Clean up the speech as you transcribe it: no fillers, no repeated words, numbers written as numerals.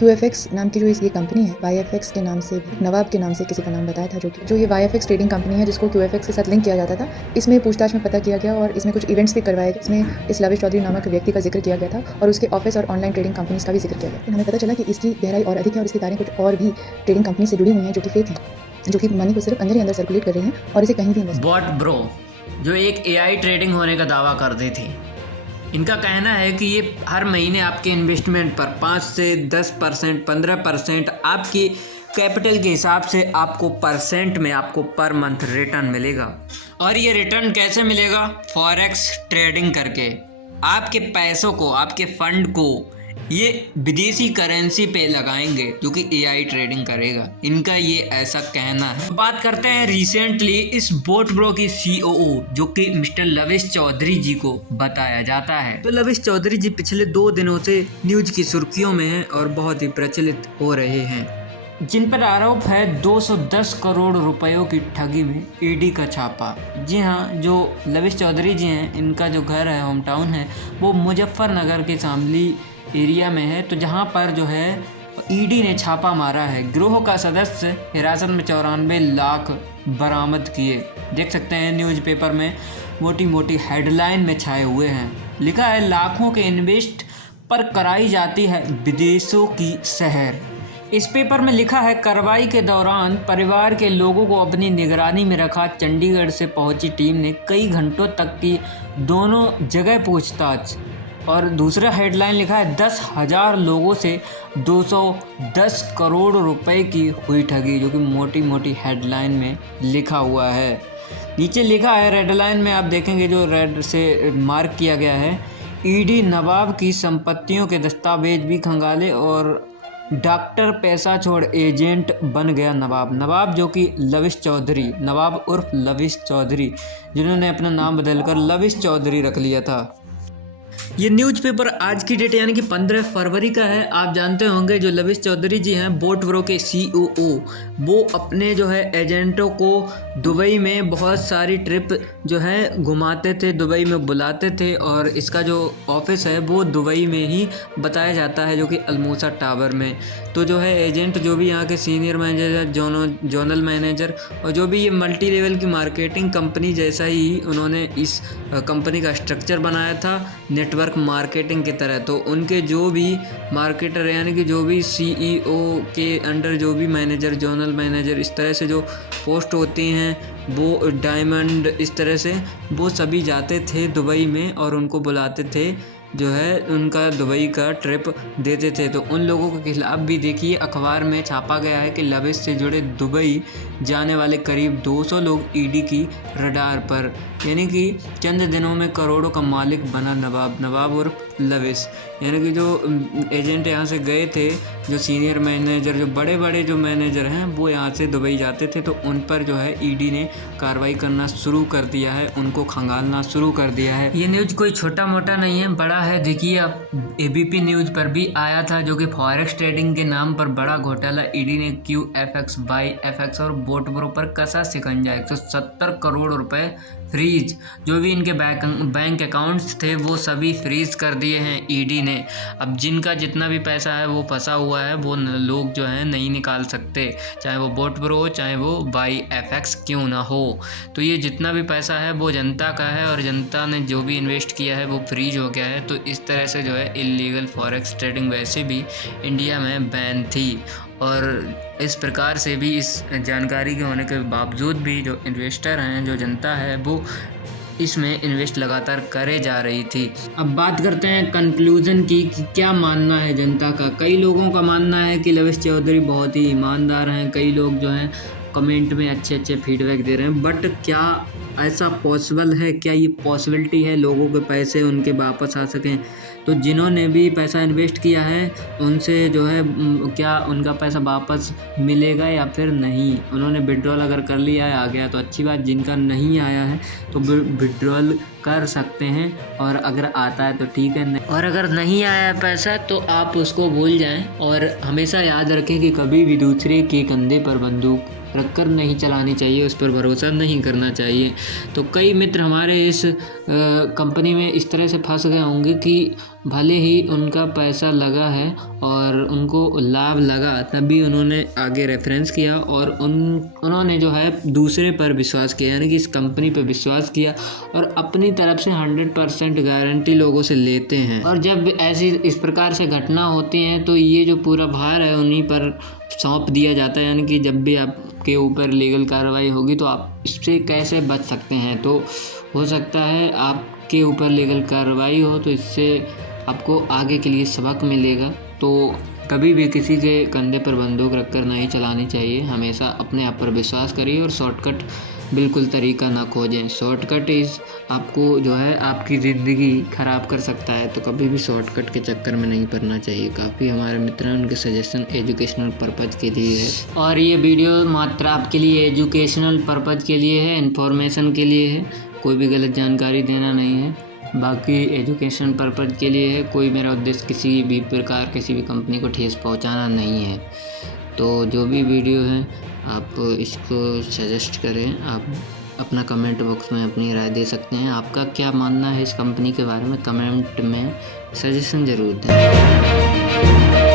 QFX नाम की जो ये कंपनी है, YFX के नाम से, नवाब के नाम से किसी का नाम बताया था, जो ये YFX ट्रेडिंग कंपनी है जिसको QFX के साथ लिंक किया जाता था। इसमें पूछताछ में पता किया गया और इसमें कुछ इवेंट्स भी करवाए गए। इसमें इस लविश चौधरी नामक व्यक्ति का जिक्र किया गया था और उसके ऑफिस और ऑनलाइन ट्रेडिंग कंपनीज का भी जिक्र किया गया। हमें पता चला कि इसकी गहराई और अधिक है और इसकी तारें कुछ और भी ट्रेडिंग कंपनी से जुड़ी हुई हैं जो कि फेक हैं, जो कि मनी को सिर्फ अंदर ही अंदर सर्कुलेट कर रही हैं और इसे कहीं भी इन्वेस्ट। बॉट ब्रो जो एक AI ट्रेडिंग होने का दावा कर रही थी, इनका कहना है कि ये हर महीने आपके इन्वेस्टमेंट पर 5 से 10%, 15% आपकी कैपिटल के हिसाब से आपको परसेंट में आपको पर मंथ रिटर्न मिलेगा। और ये रिटर्न कैसे मिलेगा? फॉरेक्स ट्रेडिंग करके आपके पैसों को, आपके फंड को ये विदेशी करेंसी पे लगाएंगे जो कि AI ट्रेडिंग करेगा। इनका ये ऐसा कहना है। बात करते हैं रिसेंटली इस बोट ब्रो की COO जो कि मिस्टर लविश चौधरी जी को बताया जाता है। तो लविश चौधरी जी पिछले 2 दिनों से न्यूज की सुर्खियों में हैं और बहुत ही प्रचलित हो रहे हैं, जिन पर आरोप है 210 करोड़ रुपयों की ठगी में ED का छापा। जी हाँ, जो लविश चौधरी जी हैं, इनका जो घर है, होम टाउन है, वो मुजफ्फरनगर के शामली एरिया में है। तो जहाँ पर जो है ED ने छापा मारा है। गिरोह का सदस्य हिरासत में 94 लाख बरामद किए। देख सकते हैं न्यूज़पेपर में मोटी मोटी हेडलाइन में छाए हुए हैं। लिखा है लाखों के इन्वेस्ट पर कराई जाती है विदेशों की सहर। इस पेपर में लिखा है कार्रवाई के दौरान परिवार के लोगों को अपनी निगरानी में रखा। चंडीगढ़ से पहुंची टीम ने कई घंटों तक की दोनों जगह पूछताछ। और दूसरा हेडलाइन लिखा है 10,000 लोगों से 210 करोड़ रुपए की हुई ठगी, जो कि मोटी मोटी हेडलाइन में लिखा हुआ है। नीचे लिखा है रेड लाइन में, आप देखेंगे जो रेड से मार्क किया गया है, ED नवाब की संपत्तियों के दस्तावेज भी खंगाले और डॉक्टर पैसा छोड़ एजेंट बन गया नवाब। नवाब जो कि लविश चौधरी, नवाब उर्फ लविश चौधरी, जिन्होंने अपना नाम बदलकर लविश चौधरी रख लिया था। ये न्यूज़पेपर आज की डेट यानी कि 15 फरवरी का है। आप जानते होंगे जो लविश चौधरी जी हैं, बोट ब्रो के COO, वो अपने जो है एजेंटों को दुबई में बहुत सारी ट्रिप जो है घुमाते थे, दुबई में बुलाते थे। और इसका जो ऑफिस है वो दुबई में ही बताया जाता है, जो कि अल्मोसा टावर में। तो जो है एजेंट, जो भी यहाँ के सीनियर मैनेजर, जोनल मैनेजर और जो भी ये मल्टी लेवल की मार्केटिंग कंपनी जैसा ही उन्होंने इस कंपनी का स्ट्रक्चर बनाया था, नेटवर्क मार्केटिंग की तरह। तो उनके जो भी मार्केटर यानी कि जो भी CEO के अंडर जो भी मैनेजर, जोनल मैनेजर, इस तरह से जो पोस्ट होती हैं, वो डायमंड, इस तरह से वो सभी जाते थे दुबई में और उनको बुलाते थे, जो है उनका दुबई का ट्रिप देते थे। तो उन लोगों के खिलाफ भी देखिए अखबार में छापा गया है कि लविश से जुड़े दुबई जाने वाले करीब 200 लोग ED की रडार पर, यानी कि चंद दिनों में करोड़ों का मालिक बना नवाब उर्फ लविश। यानी कि जो एजेंट यहाँ से गए थे, जो सीनियर मैनेजर, जो बड़े बड़े जो मैनेजर हैं, वो यहाँ से दुबई जाते थे। तो उन पर जो है ED ने कार्रवाई करना शुरू कर दिया है, उनको खंगालना शुरू कर दिया है। ये न्यूज़ कोई छोटा मोटा नहीं है, बड़ा है। देखिए अब ABP न्यूज़ पर भी आया था, जो कि फॉरेक्स ट्रेडिंग के नाम पर बड़ा घोटाला, ED ने QFX, YFX और बोट ब्रो पर कसा शिकंजा। 170 करोड़ रुपए फ्रीज, जो भी इनके बैंक अकाउंट्स थे वो सभी फ्रीज कर दिए हैं ED ने। अब जिनका जितना भी पैसा है वो फंसा हुआ है, वो लोग जो है नहीं निकाल सकते, चाहे वो बोट ब्रो हो, चाहे वो YFX क्यों ना हो। तो ये जितना भी पैसा है वो जनता का है और जनता ने जो भी इन्वेस्ट किया है वो फ्रीज हो गया है। तो इस तरह से जो है इलीगल फॉरेक्स ट्रेडिंग वैसे भी इंडिया में बैन थी और इस प्रकार से भी इस जानकारी के होने के बावजूद भी जो इन्वेस्टर हैं, जो जनता है, वो इसमें इन्वेस्ट लगातार करे जा रही थी। अब बात करते हैं कंक्लूजन की कि क्या मानना है जनता का। कई लोगों का मानना है कि लविश चौधरी बहुत ही ईमानदार हैं। कई लोग जो हैं कमेंट में अच्छे फीडबैक दे रहे हैं, बट क्या ऐसा पॉसिबल है, क्या ये पॉसिबिलिटी है लोगों के पैसे उनके वापस आ सकें? तो जिन्होंने भी पैसा इन्वेस्ट किया है उनसे जो है क्या उनका पैसा वापस मिलेगा या फिर नहीं? उन्होंने विड्रॉल अगर कर लिया है, आ गया तो अच्छी बात, जिनका नहीं आया है तो विड्रॉल कर सकते हैं और अगर आता है तो ठीक है, और अगर नहीं आया है पैसा तो आप उसको भूल जाएं। और हमेशा याद रखें कि कभी भी दूसरे के कंधे पर बंदूक रखकर नहीं चलानी चाहिए, उस पर भरोसा नहीं करना चाहिए। तो कई मित्र हमारे इस कंपनी में इस तरह से फंस गए होंगे कि भले ही उनका पैसा लगा है और उनको लाभ लगा, तभी उन्होंने आगे रेफरेंस किया और उन्होंने जो है दूसरे पर विश्वास किया, यानी कि इस कंपनी पर विश्वास किया और अपनी तरफ से 100% गारंटी लोगों से लेते हैं। और जब ऐसी इस प्रकार से घटना होती हैं तो ये जो पूरा भार है उन्हीं पर सौंप दिया जाता है, यानी कि जब भी आपके ऊपर लीगल कार्रवाई होगी तो आप इससे कैसे बच सकते हैं। तो हो सकता है आपके ऊपर लीगल कार्रवाई हो तो इससे आपको आगे के लिए सबक मिलेगा। तो कभी भी किसी के कंधे पर बंदूक रखकर नहीं चलानी चाहिए, हमेशा अपने आप पर विश्वास करिए और शॉर्टकट बिल्कुल तरीका ना खोजें। शॉर्टकट आपको जो है आपकी ज़िंदगी ख़राब कर सकता है, तो कभी भी शॉर्टकट के चक्कर में नहीं पड़ना चाहिए। काफ़ी हमारे मित्र हैं, उनके सजेशन एजुकेशनल पर्पज़ के लिए है और ये वीडियो मात्र आपके लिए एजुकेशनल पर्पज़ के लिए है, इन्फॉर्मेशन के लिए है, कोई भी गलत जानकारी देना नहीं है। बाकी एजुकेशन पर्पज़ के लिए है, कोई मेरा उद्देश्य किसी भी प्रकार किसी भी कंपनी को ठेस पहुंचाना नहीं है। तो जो भी वीडियो है आप इसको सजेस्ट करें, आप अपना कमेंट बॉक्स में अपनी राय दे सकते हैं। आपका क्या मानना है इस कंपनी के बारे में, कमेंट में सजेशन ज़रूर दें।